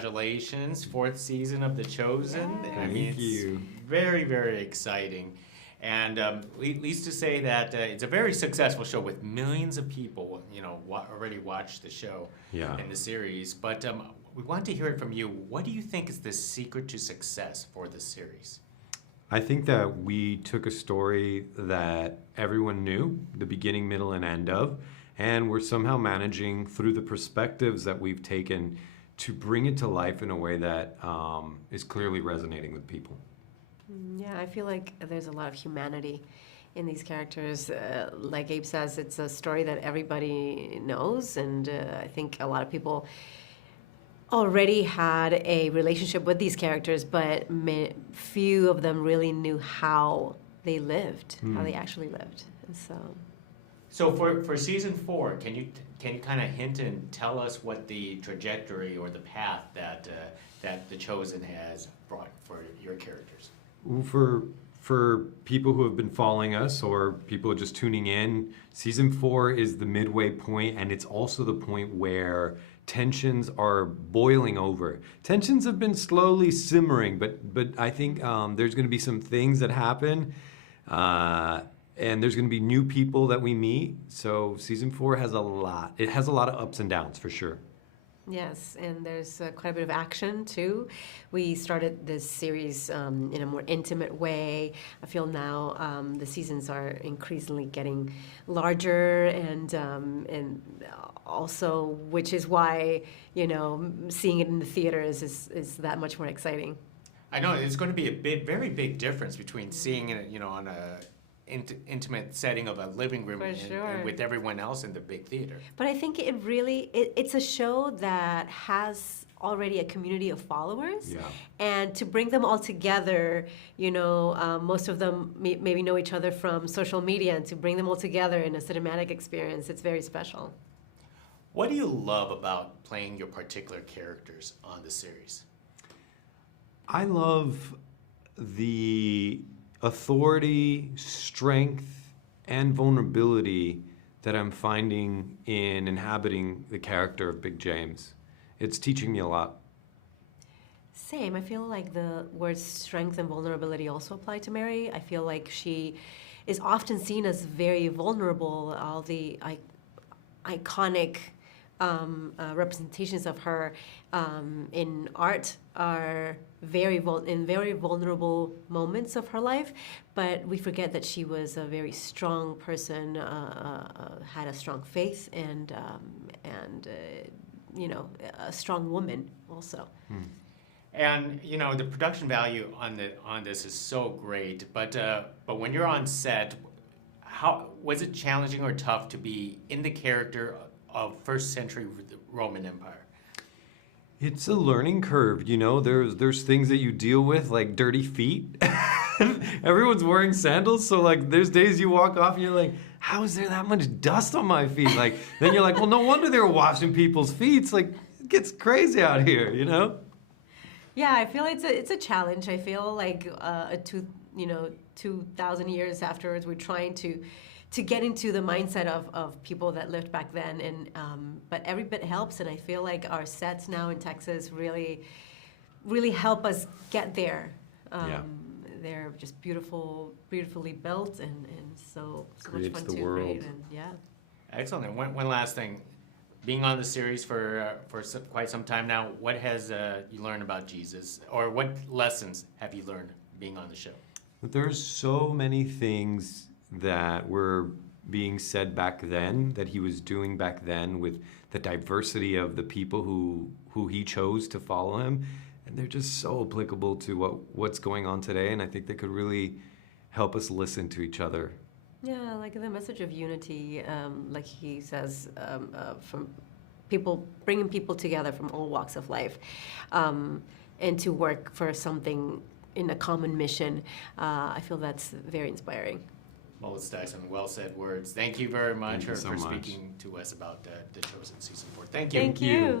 congratulations, fourth season of The Chosen. Yes. I mean, Thank you. very, very exciting. And needless to say that it's a very successful show with millions of people, already watched the show Yeah. and the series. But we want to hear it from you. What do you think is the secret to success for the series? I think that we took a story that everyone knew, the beginning, middle, and end of, and we're somehow managing through the perspectives that we've taken to bring it to life in a way that is clearly resonating with people. Yeah, I feel like there's a lot of humanity in these characters. Like Abe says, it's a story that everybody knows, and I think a lot of people already had a relationship with these characters, but few of them really knew how they lived, how they actually lived. And So for season 4, can you kind of hint and tell us what the trajectory or the path that The Chosen has brought for your characters? For people who have been following us or people just tuning in, season 4 is the midway point, and it's also the point where tensions are boiling over. Tensions have been slowly simmering, but I think there's going to be some things that happen, and there's going to be new people that we meet. So season 4 has a lot. It has a lot of ups and downs for sure. yes, and there's quite a bit of action too. We started this series in a more intimate way. I feel now the seasons are increasingly getting larger, and also, which is why seeing it in the theaters is that much more exciting. I know it's going to be a very big difference between seeing it, on a intimate setting of a living room For and sure. with everyone else in the big theater. But I think it's a show that has already a community of followers. Yeah. And to bring them all together, most of them maybe know each other from social media, and to bring them all together in a cinematic experience, it's very special. What do you love about playing your particular characters on the series? I love the authority, strength, and vulnerability that I'm finding in inhabiting the character of Big James. It's teaching me a lot. Same. I feel like the words strength and vulnerability also apply to Mary. I feel like she is often seen as very vulnerable. All the iconic representations of her in art are very vulnerable moments of her life, but we forget that she was a very strong person, had a strong faith, and a strong woman also. And the production value on this is so great, but when you're on set, how was it challenging or tough to be in the character of first century Roman Empire? It's a learning curve, There's things that you deal with, like dirty feet. Everyone's wearing sandals, so there's days you walk off and you're like, how is there that much dust on my feet? Then you're like, well, no wonder they're washing people's feet. It's it gets crazy out here, Yeah, I feel it's a challenge. I feel like 2,000 years afterwards, we're trying to get into the mindset of people that lived back then, and but every bit helps, and I feel like our sets now in Texas really help us get there. Yeah. They're just beautifully built, and so much Creates fun the to world. create. And yeah. Excellent. And one last thing, being on the series for quite some time now, what has you learned about Jesus, or what lessons have you learned being on the show? There's so many things that were being said back then, that he was doing back then, with the diversity of the people who he chose to follow him, and they're just so applicable to what's going on today, and I think they could really help us listen to each other. Yeah, like the message of unity, like he says, from bringing people together from all walks of life, and to work for something in a common mission. I feel that's very inspiring. Most excellent, well said words. Thank you very much Thank you so for much. speaking to us about The Chosen Season 4. Thank you. Thank you.